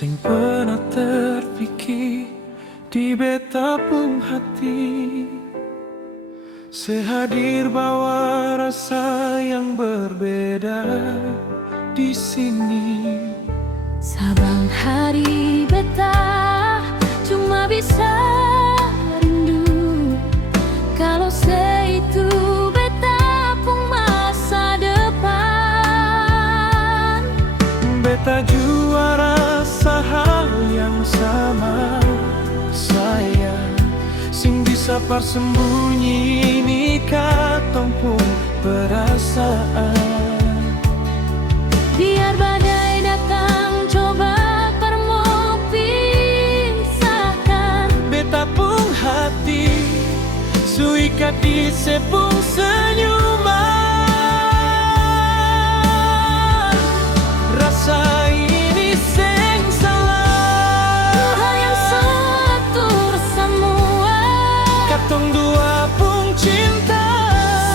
Sing pernah terpikir di beta pung hati, sehadir bawa rasa yang berbeda di sini. Sabang hari beta cuma bisa rindu kalau seitu beta pung masa depan. Beta jua rasa hal yang sama, sayang. Sing bisa persembunyi ni katong pun perasaan. Biar badai datang coba permo pisahkan Beta pung hati suikat di sepung senyuman. Rasa ini sing salah, Tuhan yang seatur semua. katong dua pung cinta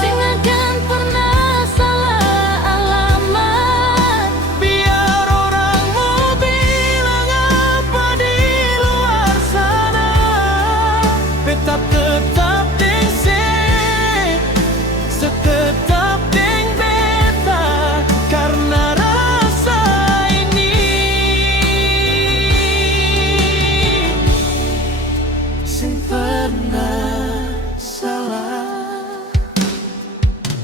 Sing akan pernah salah alamat. biar orang mau bilang apa di luar sana. Beta tetap deng setetap deng beta karena rasa ini sing pernah salah.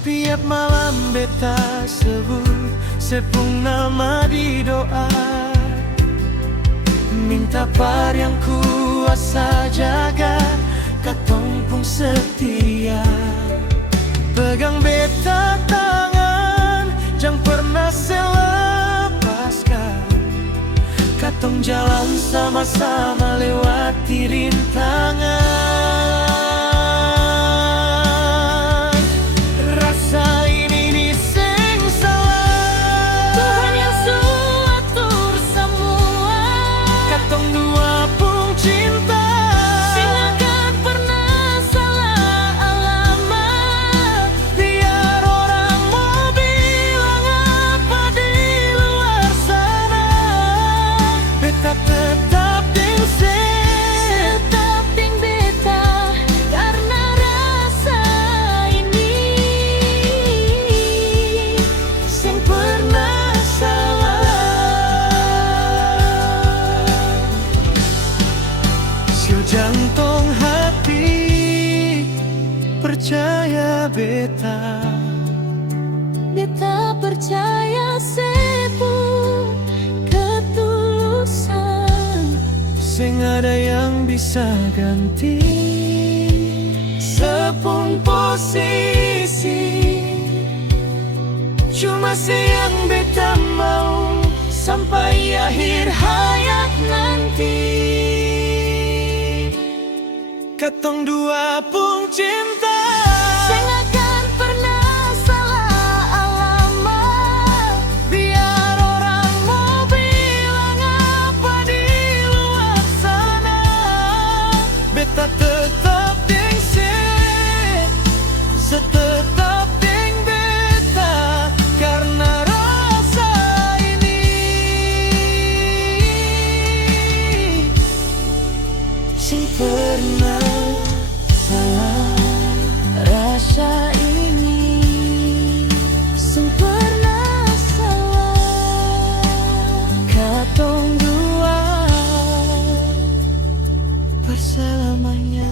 Tiap malam beta sebut sepung nama di doa, minta par yang kuasa jaga katong pung setia. Pegang beta tangan, jangan pernah selepaskan. Katong jalan sama-sama lewati rintangan. Rasa ini ni sing salah, Tuhan yang suatur semua. katong dua pung cinta Sing akan pernah salah alamat. biar orang mau bilang apa di luar sana. Beta tetap deng Tetap ding beta karena rasa ini sing pernah salah. Sio jantung hati percaya beta, Beta percaya sepung ketulusan. sing ada yang bisa ganti sepung posisi. Cuma yang beta mau sampai akhir hayat nanti. Katong dua pung cinta Sing akan pernah salah alamat. biar orang mau bilang apa di luar sana. Beta tetap deng setetap deng beta karena rasa ini sing pernah salah. Rasa ini sempurna salah. Katong dua berselamanya.